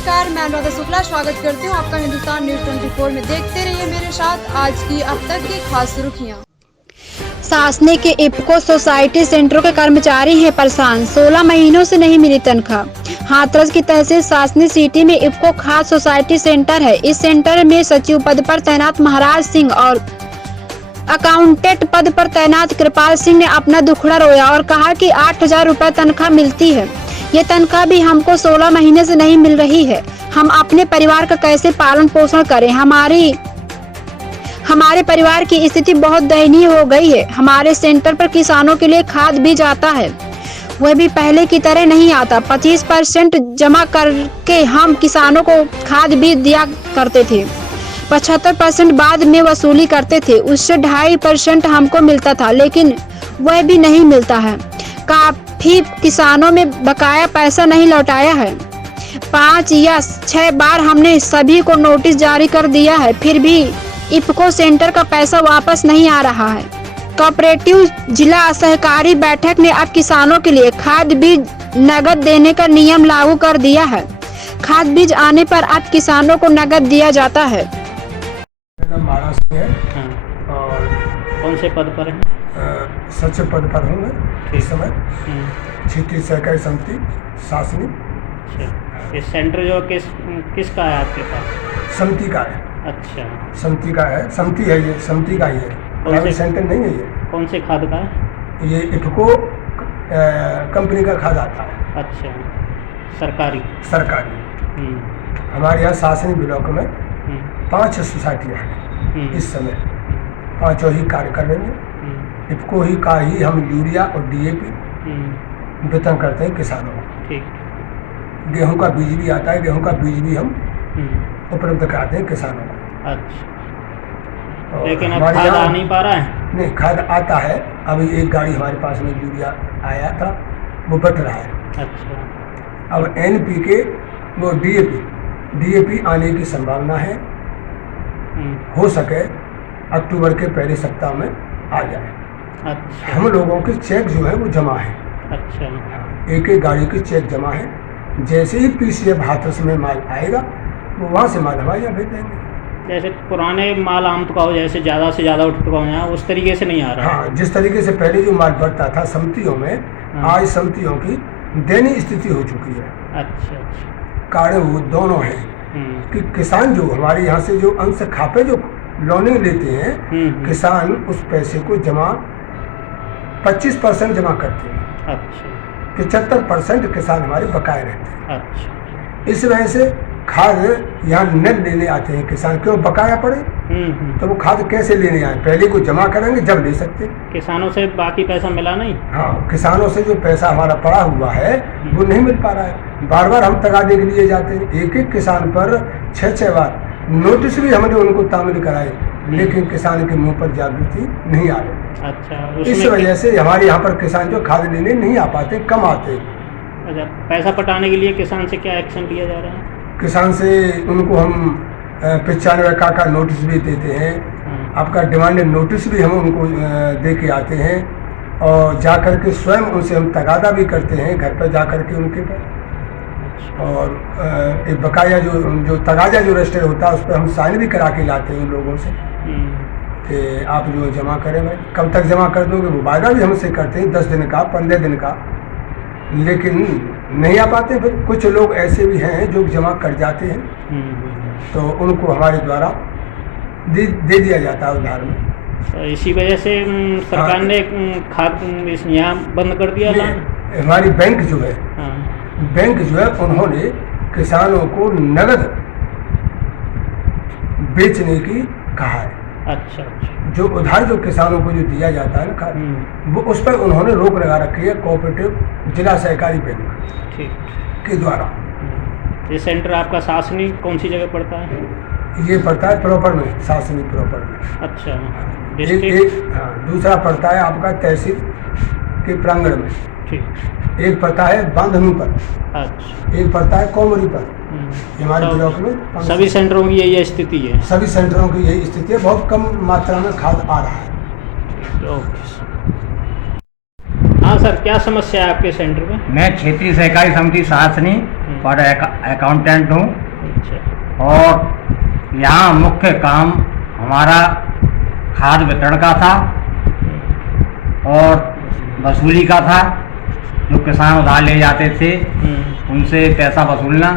नमस्कार, मैं अनुराधा शुक्ला स्वागत करती हूँ आपका हिंदुस्तान न्यूज 24 में। देखते रहिए मेरे साथ आज की अब तक की खास सुर्खियाँ। सासनी के इफ्को सोसाइटी सेंटरों के कर्मचारी हैं परेशान, 16 महीनों से नहीं मिली तनख्वाह। हाथरस की तहसील सासनी सिटी में इफ्को खाद सोसाइटी सेंटर है। इस सेंटर में सचिव पद पर तैनात महाराज सिंह और अकाउंटेंट पद पर तैनात कृपाल सिंह ने अपना दुखड़ा रोया और कहा कि 8,000 रुपए तनख्वाह मिलती है। ये तनख्वाह भी हमको 16 महीने से नहीं मिल रही है। हम अपने परिवार का कैसे पालन पोषण करें? हमारे परिवार की स्थिति बहुत दयनीय हो गई है। हमारे सेंटर पर किसानों के लिए खाद बीज आता है, वह भी पहले की तरह नहीं आता। 25% जमा करके हम किसानों को खाद बीज दिया करते थे, 75% बाद में वसूली करते थे। उससे 2.5% हमको मिलता था, लेकिन वह भी नहीं मिलता है। काफी किसानों में बकाया पैसा नहीं लौटाया है। 5 या 6 बार हमने सभी को नोटिस जारी कर दिया है, फिर भी इफ्को सेंटर का पैसा वापस नहीं आ रहा है। कोऑपरेटिव जिला सहकारी बैठक ने अब किसानों के लिए खाद बीज नगद देने का नियम लागू कर दिया है। खाद बीज आने पर अब किसानों को नगद दिया जाता है। मेरा नाम महाराज है। और कौन से पद पर है? सचिव पद पर हूँ मैं इस समय। क्षेत्रीय सहकारी समिति सासनी। अच्छा, ये सेंटर जो किसका है आपके पास? समिति का है। अच्छा, समिति का है, समिति है, ये समिति का ही है, प्राइवेट सेंटर नहीं है। ये कौन से खाद का है? ये इफ्को कंपनी का खाद आता है। अच्छा, सरकारी। हमारे यहाँ सासनी ब्लॉक में 5 सोसाइटियाँ हैं इस समय। 5 ही कार्य कर रही हैं। इफ्को ही का ही हम यूरिया और DAP वितरण करते हैं किसानों को। ठीक। गेहूं का बीज भी आता है, गेहूं का बीज भी हम उपलब्ध कराते हैं किसानों को। अच्छा, लेकिन अब खाद आ नहीं पा रहा है? नहीं, खाद आता है। अभी एक गाड़ी हमारे पास में यूरिया आया था, वो बट रहा है। अच्छा, अब NPK वो DAP आने की संभावना है। हो सके अक्टूबर के पहले सप्ताह में आ जाए। अच्छा, हम लोगों के चेक जो है वो जमा है। अच्छा, एक गाड़ी के चेक जमा है। जैसे ही PCF हाथरस में माल आएगा वो वहाँ से माल हमारे यहाँ भेज देंगे। जैसे पुराने माल आम चुका हो, जैसे ज़्यादा से ज़्यादा उठ चुका हो यहाँ, उस तरीके से नहीं आ रहा? हाँ, जिस तरीके से पहले जो माल बढ़ता था समितियों में, आज समितियों की दयनीय स्थिति हो चुकी है। अच्छा, कारण वो दोनों हैं कि किसान जो हमारे यहाँ से जो अंश खापे जो लोनिंग लेते हैं, किसान उस पैसे को जमा 25% जमा करते हैं। अच्छा, 75% किसान हमारे बकाए रहते हैं। अच्छा, इस वजह से खाद यहाँ न लेने आते हैं किसान, क्यों बकाया पड़े। तो वो खाद कैसे लेने आए? पहले को जमा करेंगे जब ले सकते। किसानों से बाकी पैसा मिला नहीं? हाँ, किसानों से जो पैसा हमारा पड़ा हुआ है वो नहीं मिल पा रहा है। बार बार हम तगादे के लिए जाते हैं, एक किसान पर 6 बार नोटिस भी हमने उनको तामील कराए, लेकिन किसान के मुंह पर जागृति नहीं आ रही। अच्छा, इस वजह से हमारे यहाँ पर किसान जो खाद लेने नहीं आ पाते, कम आते। अच्छा, पैसा पटाने के लिए किसान से क्या एक्शन लिया जा रहा है? किसान से उनको हम 95 का नोटिस भी देते हैं। आपका डिमांड नोटिस भी हम उनको दे के आते हैं, और जा कर के स्वयं उनसे हम तगादा भी करते हैं घर पर जा कर के उनके पर। और एक बकाया जो तगाजा जो रजिस्टर होता है उस पर हम साइन भी करा के लाते हैं उन लोगों से कि आप जो जमा करें भाई, कब तक जमा कर दोगे? वो वायदा भी हमसे करते हैं 10 दिन का, 15 दिन का, लेकिन नहीं आ पाते। फिर कुछ लोग ऐसे भी हैं जो जमा कर जाते हैं, तो उनको हमारे द्वारा दे दिया जाता है उधार में। तो इसी वजह से सरकार ने खाद यहाँ बंद कर दिया था। हमारी बैंक जो है, उन्होंने किसानों को नगद बेचने की कहा है। अच्छा, जो उधार जो किसानों को जो दिया जाता है ना खाद, वो उस पर उन्होंने रोक लगा रखी है कोऑपरेटिव जिला सहकारी बैंक के द्वारा। ये सेंटर आपका सासनी कौन सी जगह पड़ता है? ये पड़ता है प्रॉपर में, सासनी प्रॉपर में। अच्छा, हाँ, दूसरा पड़ता है आपका तहसील के प्रांगण में। ठीक। एक पड़ता है बांधनू पर। अच्छा, एक पड़ता है कोमरी पर। हमारे ब्लॉक में सभी सेंटरों की यही स्थिति है? सभी सेंटरों की यही स्थिति है। बहुत कम मात्रा में खाद आ रहा है। ओके। हाँ सर, क्या समस्या है आपके सेंटर में? मैं क्षेत्रीय सहकारी समिति सासनी पर अकाउंटेंट हूँ अच्छा। और यहाँ मुख्य काम हमारा खाद वितरण का था और वसूली का था। जो किसान उधार ले जाते थे उनसे पैसा वसूलना।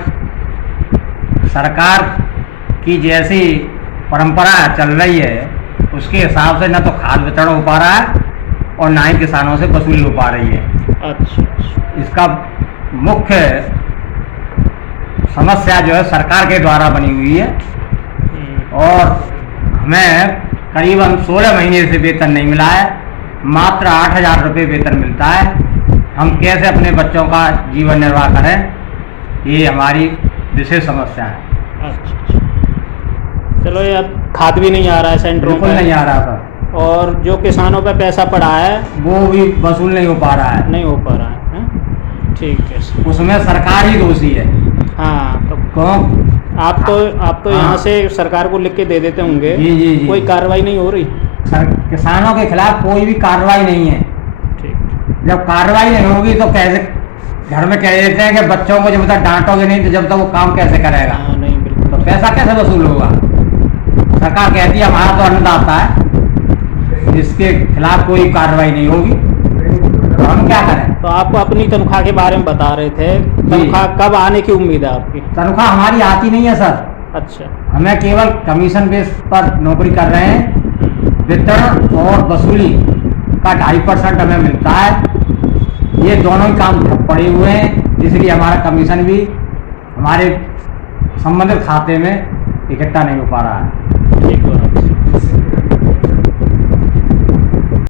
सरकार की जैसी परंपरा चल रही है उसके हिसाब से न तो खाद वितरण हो पा रहा है और ना ही किसानों से वसूली हो पा रही है। अच्छा। इसका मुख्य समस्या जो है सरकार के द्वारा बनी हुई है और हमें करीबन 16 महीने से वेतन नहीं मिला है। मात्र 8,000 रुपये वेतन मिलता है। हम कैसे अपने बच्चों का जीवन निर्वाह करें, ये हमारी विशेष समस्या है। अच्छा। चलो, ये अब खाद भी नहीं आ रहा है सेंटरों बिल्कुल पे, नहीं आ रहा सर। और जो किसानों पे पैसा पड़ा है वो भी वसूल नहीं हो पा रहा है। नहीं हो पा रहा है, हैं? ठीक है सर। उसमें सरकार ही दोषी है। हाँ, तो क्यों? आप तो हाँ। यहाँ से सरकार को लिख के दे देते होंगे। जी जी जी। कोई कार्रवाई नहीं हो रही? किसानों के खिलाफ कोई भी कार्रवाई नहीं है। ठीक। जब कार्रवाई नहीं होगी तो कैसे घर में कह देते हैं कि बच्चों को जब तक डांटोगे नहीं तो जब तक वो काम कैसे करेगा। हाँ, नहीं बिल्कुल। तो पैसा कैसे वसूल होगा? सरकार कहती है हमारा तो अन्नदाता है, इसके खिलाफ कोई कार्रवाई नहीं होगी तो हम क्या करें? तो आपको अपनी तनख्वाह के बारे में बता रहे थे, तनख्वाह कब आने की उम्मीद है आपकी? तनख्वाह हमारी आती नहीं है सर। अच्छा। हमें केवल कमीशन बेस पर नौकरी कर रहे हैं। वितरण और वसूली का 2.5% हमें मिलता है। ये दोनों ही काम ठप पड़े हुए हैं, इसलिए हमारा कमीशन भी हमारे संबंधित खाते में इकट्ठा नहीं हो पा रहा है।